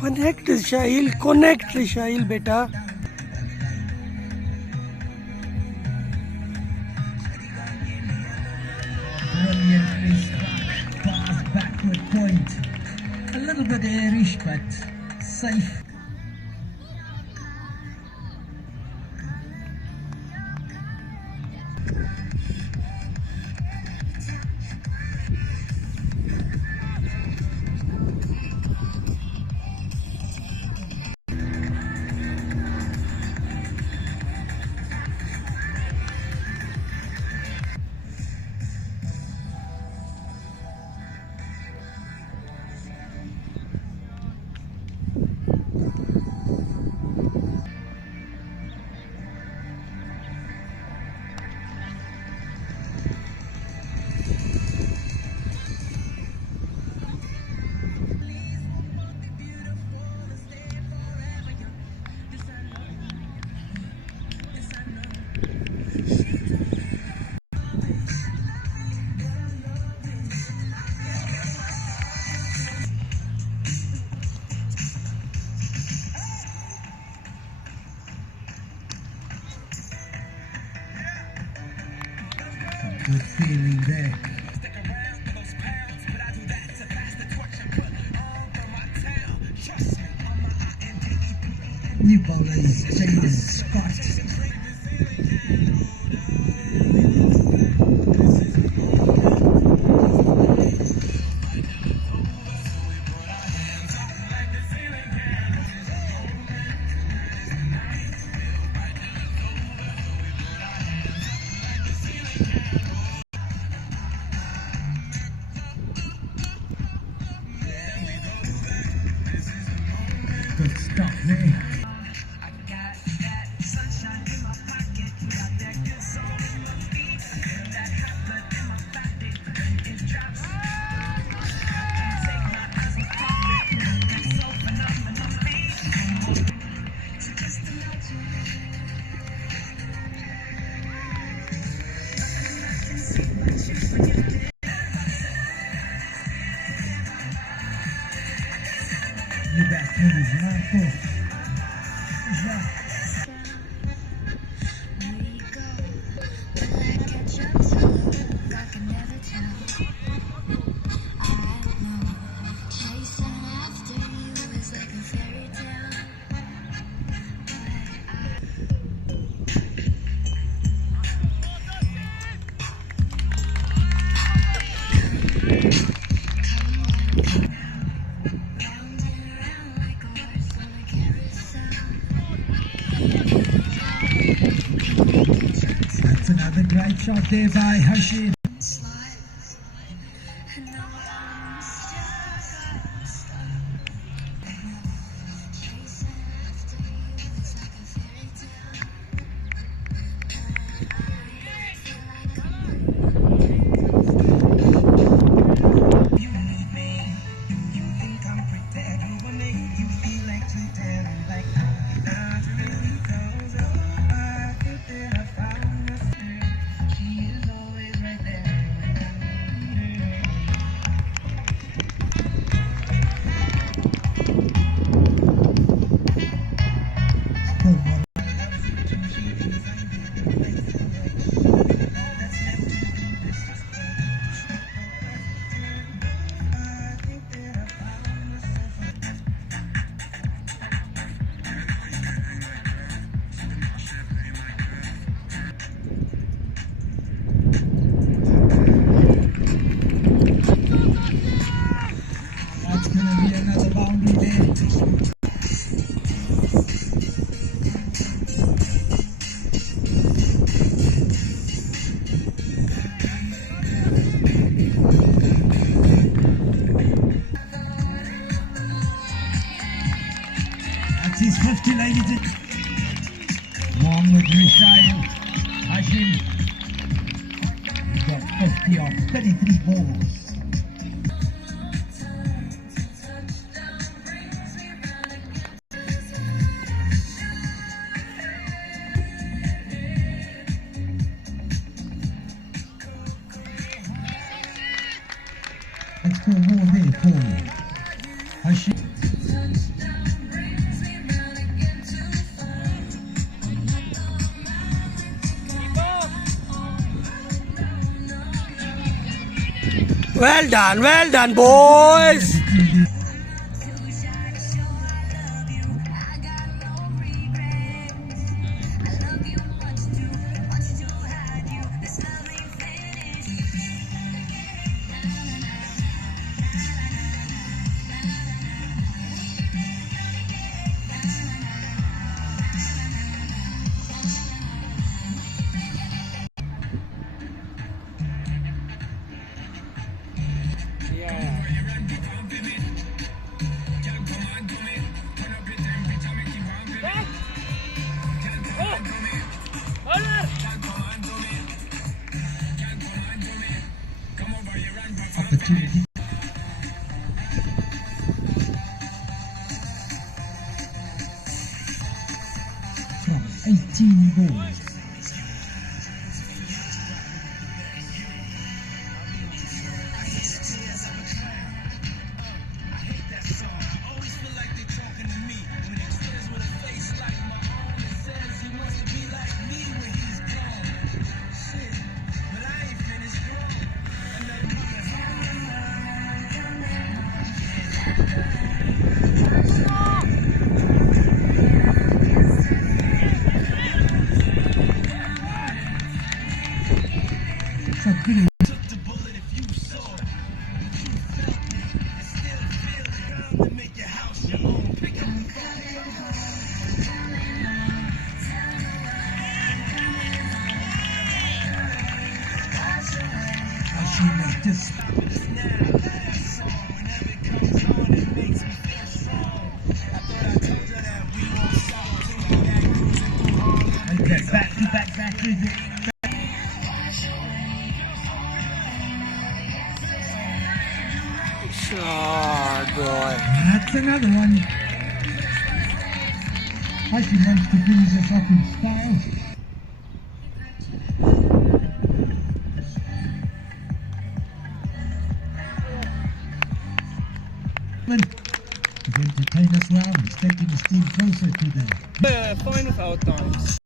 Connect Shahil beta. Brilliantly struck, pass backward point. A little bit airish, but safe. Good feeling there. New bowlers, Jaden Scott. Good stuff there. New batsman is Marco. That's another great shot there by Hashim. That's going to be another boundary there. That's his 50, ladies and long with Rishail. Hashim. He got 50 off 33 balls. Let's go more there for Hashim. well done, boys. Opportunity. From 18 goals. So good. Back with it. Shot, boy. That's another one. Hutchie wants to finish us off in style. To entertain us well, he's taking his team closer to the Fine with our times.